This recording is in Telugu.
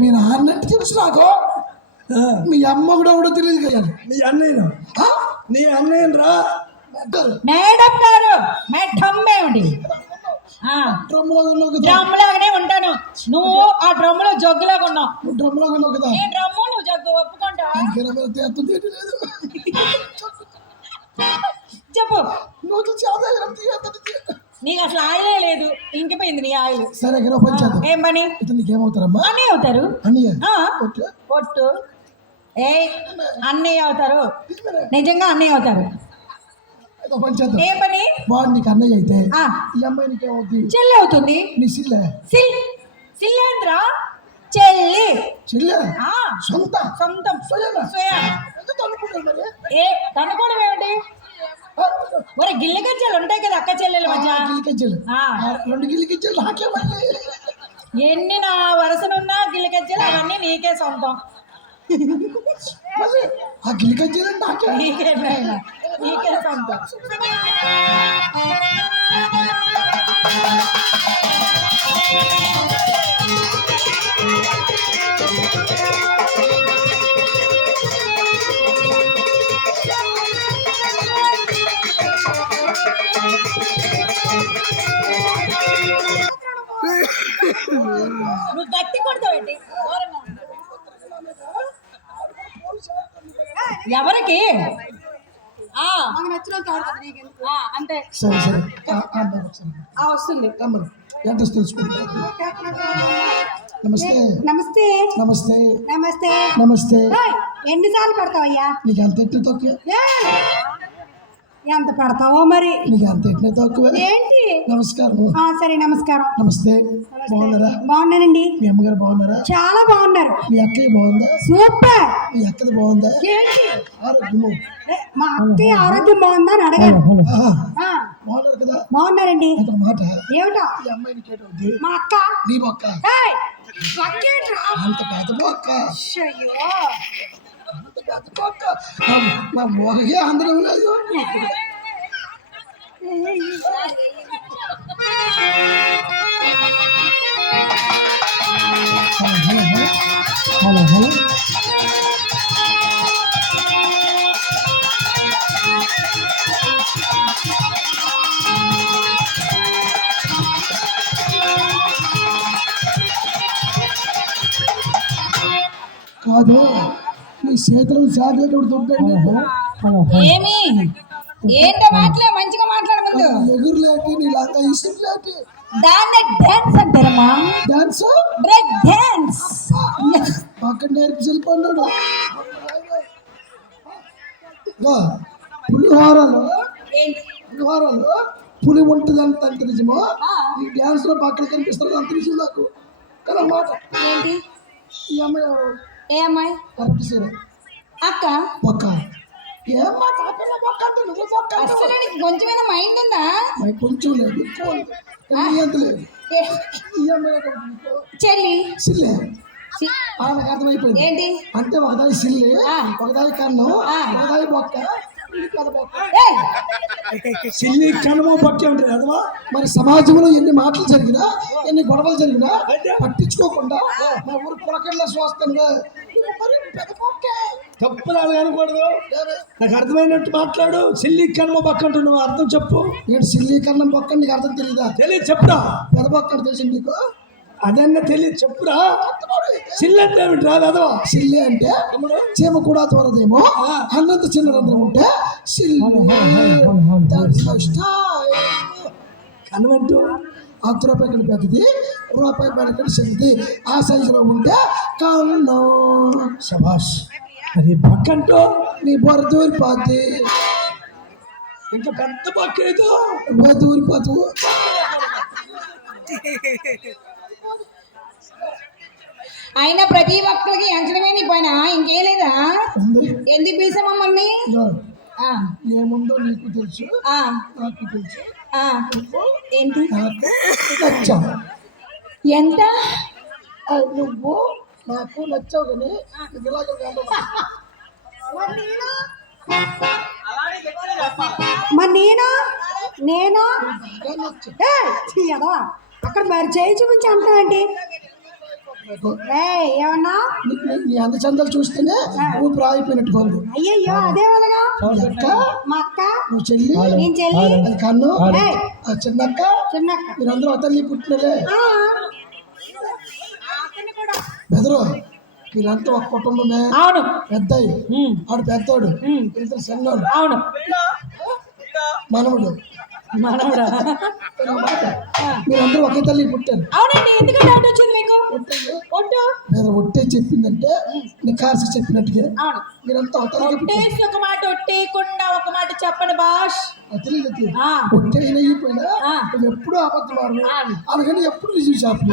మీ నాన్న తెలుసు నాకు. మీ అమ్మ కూడా ఎవడో తెలియదు కదా. నీ అన్నయ్య నీ అన్నయ్య రా మేడం గారు మేడమ్మేమిటి డ్రమ్ లాగానే ఉంటాను. నువ్వు ఆ డ్రమ్ లో జగ్గు లాగా ఉన్నావు. డ్రమ్ లాగా ఉన్నావు కదా. డ్రమ్ము నువ్వు జగ్గు ఒప్పుకుంటా. చెప్పు. నీకు అసలు ఆయిలే లేదు, ఇంకిపోయింది నీ ఆయిల్. సరే ఏం పని? ఏమవుతారమ్మా? అన్నయ్య అవుతారు. పొట్టు ఏ అన్నయ్య అవుతారు, నిజంగా అన్నయ్య అవుతారు. ఏం పని? వాడు నీకు అన్నయ్య అయితే ఈ అమ్మాయి నీకేమవుతుంది? చెల్లి అవుతుంది. నీ సిల్లే సిల్లేంద్రా చెల్లి. చెల్లె సొంతం ఏ తనుకోవడం ఏమిటి? మరి గిల్లి గజ్జలు ఉంటాయి కదా అక్క చెల్లెల మధ్య. రెండు గిల్లి గజ్జలు నాకే. ఎన్ని నా వరుసనున్నా గిల్లి గజ్జలు అవన్నీ నీకే సొంతం. ఆ గిల్లి గజ్జలు నాకే నీకే సొంతం. నువ్వు గట్టి కొడతావేంటి? ఎవరికి అంటే వస్తుంది. అడ్రస్ తెలుసుకుంటా. నమస్తే నమస్తే నమస్తే నమస్తే నమస్తే. ఎన్నిసార్లు పడతావయ్యా? నీకు అంత ఎట్టు తక్కువ. ఎంత పడతావో మరి. నీకు అంత ఎట్లే తక్కువ. ఏంటి? నమస్కారం. సరే నమస్కారం. నమస్తే. బాగున్నారా? బాగున్నానండి. మీ అమ్మగారు బాగున్నారా? చాలా బాగున్నారు. మీ అక్కయ్య బాగుందా? సూపర్. మీ అక్కది బాగుందా? ఏంటి? ఆరోగ్యము. మా అక్కయ్య ఆరోగ్యం బాగుందా అని అడగారు. బాగున్నారు కదా? బాగున్నారండి. మాట ఏమిటో? ఈ అమ్మాయి నీకేటవుద్ది? మా అక్క. నీ బొక్క. అంత పెద్ద బొక్క. అంత పెద్ద బొక్క. నా మొహగే అందరం లేదు. Hello hello. కాదు నీ చేతులు చాక్లెట్ దొడ్డండి. ఏమి ఏంటో మాట్లా మంచిగా మాట్లాడమందు. ఎగురులేటి నీ లంగా ఇసురులేటి. దాన్ని డాన్స్ అంటారమ్మా. Dance break dance. అక్కడ నేర్పి వెళ్ళిపోన్నాడు. పులిహోరలో పులి ఉంటుంది అంత నిజమో. ఈ డాన్స్ లో పక్కన కనిపిస్తుంది అంత నిజం నాకు కదా. మాట ఏంటి? ఈ అమ్మాయి ఏ అమ్మాయి? కరెక్ట్ సరే అక్క ఒక్క ఏమ్మా కాపిల్ల బొక్క అంటే నువ్వు బొక్క. అసలు నీకు కొంచెమైనా మైండ్ ఉందా? కొంచెం లేదు, ఎక్కువ ఎంత లేదు. ఈ అమ్మాయి చెల్లి సిల్లే. ఆమెకు అర్థమైపోయింది ఏంటి అంటే ఒకదాని సిల్లి, ఒకదాని కన్ను, ఒకదాని బొక్క. సిల్లి కనుమ పట్టి ఉంటుంది అదవా. మరి సమాజంలో ఎన్ని మాటలు జరిగినా ఎన్ని గొడవలు జరిగినా పట్టించుకోకుండా మా ఊరు పులకల్లో చూస్తాను. తప్పులు అనకూడదు. నాకు అర్థమైనట్టు మాట్లాడు. సిల్లి కనుమ పక్క అంటున్నావు, అర్థం చెప్పు. నేను సిల్లి కన్నం బొక్క నీకు అర్థం తెలీదా? తెలియదు చెప్తా. పెద్ద బొక్క తెలిసి నీకు అదన్నా తెలియదు చెప్పురా. సిల్లి అంటే ఏమిటి రాదు అదవా. సిల్లి అంటే చీమ కూడా తోరదేమో అన్నంత చిన్న రంధ్రం ఉంటే సిల్లి. కనుమంటూ ₹10 పెద్దది, ₹1 చిన్నది. ఆ సైజులో ఉంటే కన్ను. శభాష్. అది పక్కంటూ నీ బొర దూరిపోద్ది. ఇంకా పెద్ద పక్క ఏదో దూరిపోతు. అయినా ప్రతి ఒక్కరికి అంచనమే నీ పైన ఇంకేం లేదా? ఎందుకు పిలిచా మమ్మల్ని? ఏముందో నీకు తెలుసు, నాకు తెలుసు. ఏంటి? నచ్చావు. ఎంత? నువ్వు నాకు నచ్చావు కానీ మరి నేను అక్కడ మరి చేయి చూపించి అంటావేంటి? ఏమన్నా నీ అందచందాలు చూస్తేనే ఊపిరి ఆగిపోయినట్టుగా ఉంది. అయ్యయ్యో అదే వాళ్ళగా నీ అక్క, మా అక్క నువ్వు చెల్లి, నేను చెల్లి అది కన్ను, ఏయ్, ఆ చిన్నక్క, చిన్నక్క మీరందరూ అతల్లి పుట్టినలే. ఆ, అతన్ని కూడా బెదరు వీళ్ళంతా ఒక కుటుంబమే. అవును పెద్దయ్య ఆడు పెద్దోడు, ఇద్దరు చిన్నోడు, అవును మనవడు. మనవడా మీరందరూ ఒకే తల్లి పుట్టారు. అవునండి ఎందుకు డౌట్ వచ్చింది మీకు ఒట్టు మీరు ఒట్టే చెప్పిందంటే నీ కాసి చెప్పినట్టుగా అవును మీరంతా ఒక తల్లికి పుట్టారు. ఒట్టేసి ఒక మాట ఒట్టేయకుండా ఒక మాట చెప్పండి బాష్ తెలియదు ఆ. ఒట్టేయిపోయినా ఆ. నువ్వు ఎప్పుడూ అబద్ధం ఆడవు. అలాగని ఎప్పుడు నిజం చెప్పు.